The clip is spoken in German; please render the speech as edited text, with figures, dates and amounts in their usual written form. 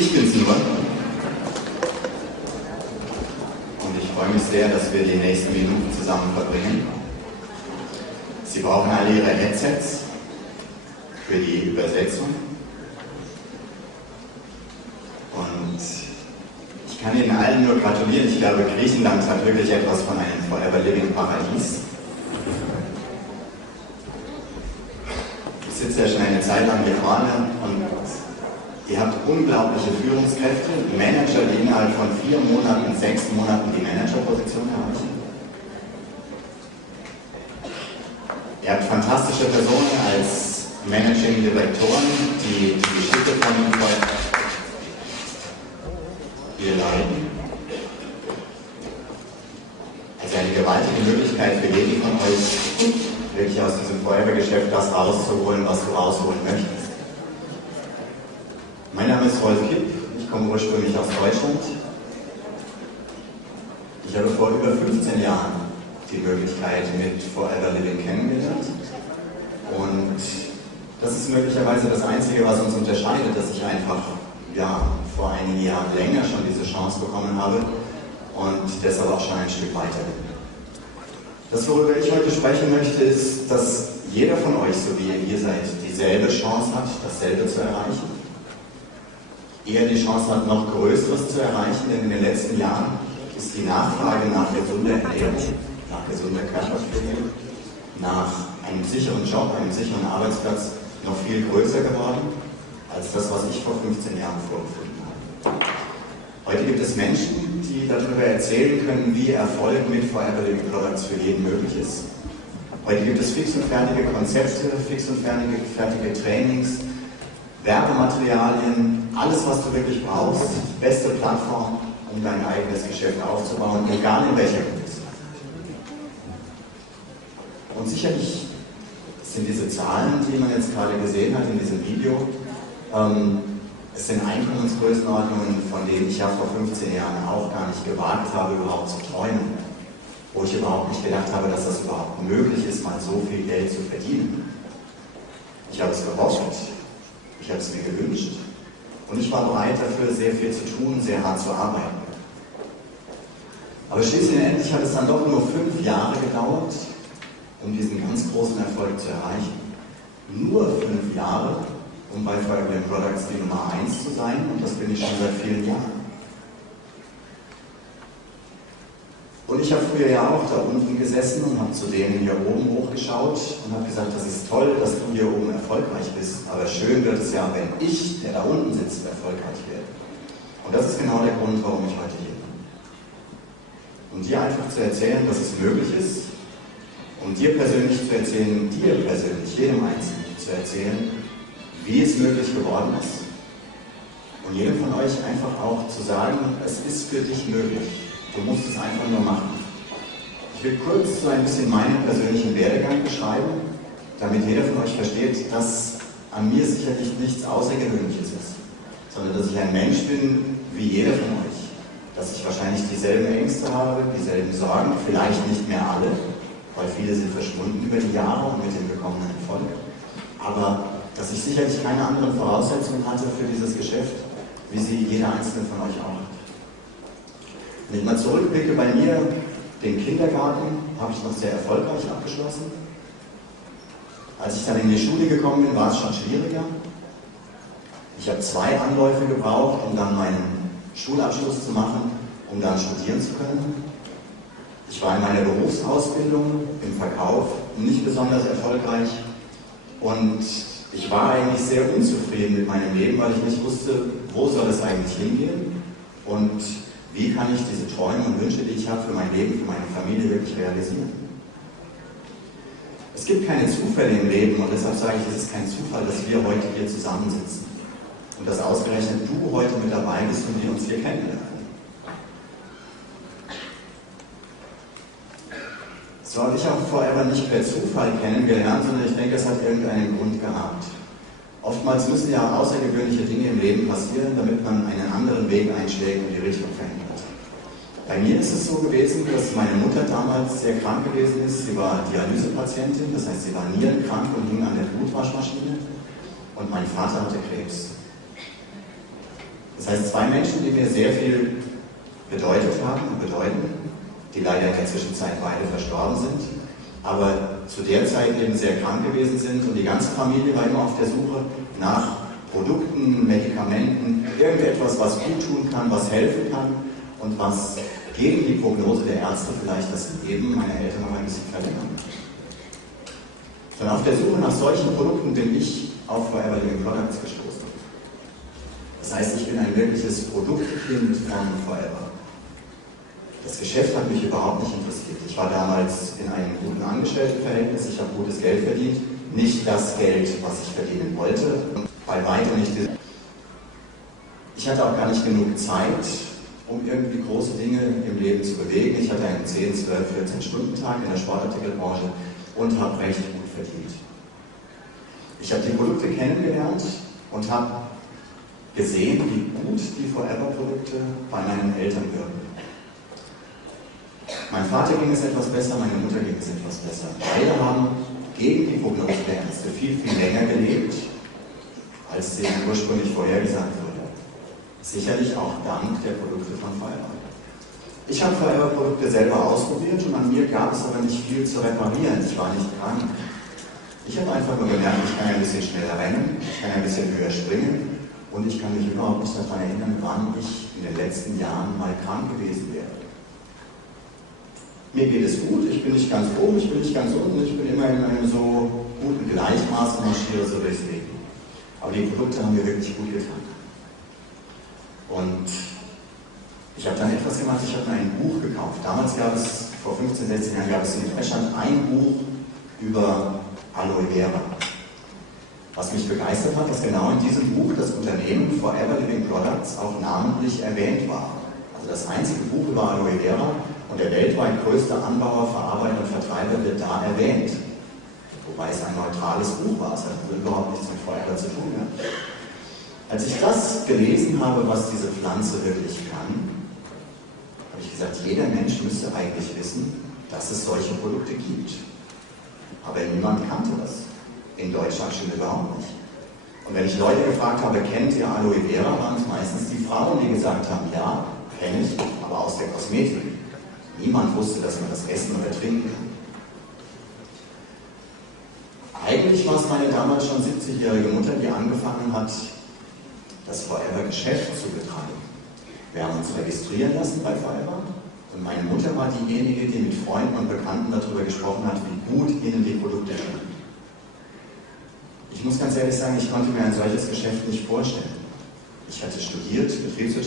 Ich bin's nur. Und ich freue mich sehr, dass wir die nächsten Minuten zusammen verbringen. Sie brauchen alle Ihre Headsets für die Übersetzung. Und ich kann Ihnen allen nur gratulieren. Ich glaube, Griechenland hat wirklich etwas von einem Forever Living Paradies. Ich sitze ja schon eine Zeit lang hier vorne und ihr habt unglaubliche Führungskräfte, Manager, die innerhalb von 4 Monaten, 6 Monaten die Managerposition erreichen. Ihr habt fantastische Personen als Managing Direktoren, die die Geschichte von ihnen leiten. Also eine gewaltige Möglichkeit für jeden von euch, wirklich aus diesem Forever-Geschäft das rauszuholen, was du rausholen möchtest. Mein Name ist Rolf Kipp, ich komme ursprünglich aus Deutschland. Ich habe vor über 15 Jahren die Möglichkeit mit Forever Living kennengelernt. Und das ist möglicherweise das Einzige, was uns unterscheidet, dass ich einfach vor einigen Jahren länger schon diese Chance bekommen habe und deshalb auch schon ein Stück weiter bin. Das, worüber ich heute sprechen möchte, ist, dass jeder von euch, so wie ihr hier seid, dieselbe Chance hat, dasselbe zu erreichen. Eher die Chance hat, noch Größeres zu erreichen, denn in den letzten Jahren ist die Nachfrage nach gesunder Ernährung, nach gesunder Körperpflege, nach einem sicheren Job, einem sicheren Arbeitsplatz noch viel größer geworden, als das, was ich vor 15 Jahren vorgefunden habe. Heute gibt es Menschen, die darüber erzählen können, wie Erfolg mit Forever Living Products für jeden möglich ist. Heute gibt es fix und fertige Konzepte, fix und fertige Trainings, Werbematerialien, alles, was du wirklich brauchst, beste Plattform, um dein eigenes Geschäft aufzubauen, egal in welcher Größe. Und sicherlich sind diese Zahlen, die man jetzt gerade gesehen hat in diesem Video, es sind Einkommensgrößenordnungen, von denen ich ja vor 15 Jahren auch gar nicht gewagt habe, überhaupt zu träumen. Wo ich überhaupt nicht gedacht habe, dass das überhaupt möglich ist, mal so viel Geld zu verdienen. Ich habe es gehofft, ich habe es mir gewünscht und ich war bereit dafür, sehr viel zu tun, sehr hart zu arbeiten. Aber schließlich endlich hat es dann doch nur 5 Jahre gedauert, um diesen ganz großen Erfolg zu erreichen. Nur 5 Jahre, um bei Forever Living Products die Nummer 1 zu sein, und das bin ich schon seit vielen Jahren. Und ich habe früher ja auch da unten gesessen und habe zu denen hier oben hochgeschaut und habe gesagt, das ist toll, dass du hier oben erfolgreich bist, aber schön wird es ja, wenn ich, der da unten sitzt, erfolgreich werde. Und das ist genau der Grund, warum ich heute hier bin. Um dir einfach zu erzählen, dass es möglich ist, um dir persönlich zu erzählen, dir persönlich, jedem Einzelnen zu erzählen, wie es möglich geworden ist. Und jedem von euch einfach auch zu sagen, es ist für dich möglich. Du musst es einfach nur machen. Ich will kurz so ein bisschen meinen persönlichen Werdegang beschreiben, damit jeder von euch versteht, dass an mir sicherlich nichts Außergewöhnliches ist, sondern dass ich ein Mensch bin wie jeder von euch. Dass ich wahrscheinlich dieselben Ängste habe, dieselben Sorgen, vielleicht nicht mehr alle, weil viele sind verschwunden über die Jahre und mit dem bekommenen Erfolg. Aber dass ich sicherlich keine anderen Voraussetzungen hatte für dieses Geschäft, wie sie jeder einzelne von euch auch hat. Wenn ich mal zurückblicke bei mir, den Kindergarten habe ich noch sehr erfolgreich abgeschlossen. Als ich dann in die Schule gekommen bin, war es schon schwieriger. Ich habe 2 Anläufe gebraucht, um dann meinen Schulabschluss zu machen, um dann studieren zu können. Ich war in meiner Berufsausbildung im Verkauf nicht besonders erfolgreich und ich war eigentlich sehr unzufrieden mit meinem Leben, weil ich nicht wusste, wo soll es eigentlich hingehen und wie kann ich diese Träume und Wünsche, die ich habe für mein Leben, für meine Familie wirklich realisieren. Es gibt keine Zufälle im Leben und deshalb sage ich, es ist kein Zufall, dass wir heute hier zusammensitzen und dass ausgerechnet du heute mit dabei bist und wir uns hier kennenlernen. So habe ich auch Forever nicht per Zufall kennengelernt, sondern ich denke, es hat irgendeinen Grund gehabt. Oftmals müssen ja außergewöhnliche Dinge im Leben passieren, damit man einen anderen Weg einschlägt und die Richtung verändert. Bei mir ist es so gewesen, dass meine Mutter damals sehr krank gewesen ist. Sie war Dialysepatientin, das heißt, sie war nierenkrank und hing an der Blutwaschmaschine. Und mein Vater hatte Krebs. Das heißt, zwei Menschen, die mir sehr viel bedeutet haben und bedeuten, die leider in der Zwischenzeit beide verstorben sind, aber zu der Zeit eben sehr krank gewesen sind und die ganze Familie war immer auf der Suche nach Produkten, Medikamenten, irgendetwas, was gut tun kann, was helfen kann und was gegen die Prognose der Ärzte vielleicht das Leben meiner Eltern noch ein bisschen verlängern. Dann auf der Suche nach solchen Produkten bin ich auf Forever Living Products gestoßen. Das heißt, ich bin ein wirkliches Produktkind von Forever. Das Geschäft hat mich überhaupt nicht interessiert. Ich war damals in einem guten Angestelltenverhältnis, ich habe gutes Geld verdient. Nicht das Geld, was ich verdienen wollte, bei weitem nicht. Ich hatte auch gar nicht genug Zeit, um irgendwie große Dinge im Leben zu bewegen. Ich hatte einen 10, 12, 14-Stunden-Tag in der Sportartikelbranche und habe recht gut verdient. Ich habe die Produkte kennengelernt und habe gesehen, wie gut die Forever-Produkte bei meinen Eltern wirken. Mein Vater ging es etwas besser, meine Mutter ging es etwas besser. Beide haben gegen die Prognose der Ärzte viel, viel länger gelebt, als denen ursprünglich vorhergesagt wurde. Sicherlich auch dank der Produkte von Forever. Ich habe Forever-Produkte selber ausprobiert und an mir gab es aber nicht viel zu reparieren. Ich war nicht krank. Ich habe einfach nur gemerkt, ich kann ein bisschen schneller rennen, ich kann ein bisschen höher springen und ich kann mich überhaupt nicht daran erinnern, wann ich in den letzten Jahren mal krank gewesen wäre. Mir geht es gut, ich bin nicht ganz oben, ich bin nicht ganz unten, ich bin immer in einem so guten Gleichmaß und marschiere so durchs Leben. Aber die Produkte haben mir wirklich gut getan. Und ich habe dann etwas gemacht, ich habe mir ein Buch gekauft. Damals gab es, vor 15, 16 Jahren gab es in Deutschland ein Buch über Aloe Vera. Was mich begeistert hat, dass genau in diesem Buch das Unternehmen Forever Living Products auch namentlich erwähnt war. Also das einzige Buch über Aloe Vera und der weltweit größte Anbauer, Verarbeiter und Vertreiber wird da erwähnt. Wobei es ein neutrales Buch war, es hat überhaupt nichts mit Forever zu tun. Ja? Als ich das gelesen habe, was diese Pflanze wirklich kann, habe ich gesagt, jeder Mensch müsste eigentlich wissen, dass es solche Produkte gibt. Aber niemand kannte das. In Deutschland schon überhaupt nicht. Und wenn ich Leute gefragt habe, kennt ihr Aloe Vera, waren es meistens die Frauen, die gesagt haben, ja, kenne ich, aber aus der Kosmetik. Niemand wusste, dass man das essen oder trinken kann. Eigentlich war es meine damals schon 70-jährige Mutter, die angefangen hat, das Forever-Geschäft zu betreiben. Wir haben uns registrieren lassen bei Forever und meine Mutter war diejenige, die mit Freunden und Bekannten darüber gesprochen hat, wie gut ihnen die Produkte schmecken. Ich muss ganz ehrlich sagen, ich konnte mir ein solches Geschäft nicht vorstellen. Ich hatte studiert, Betriebswirtschaft.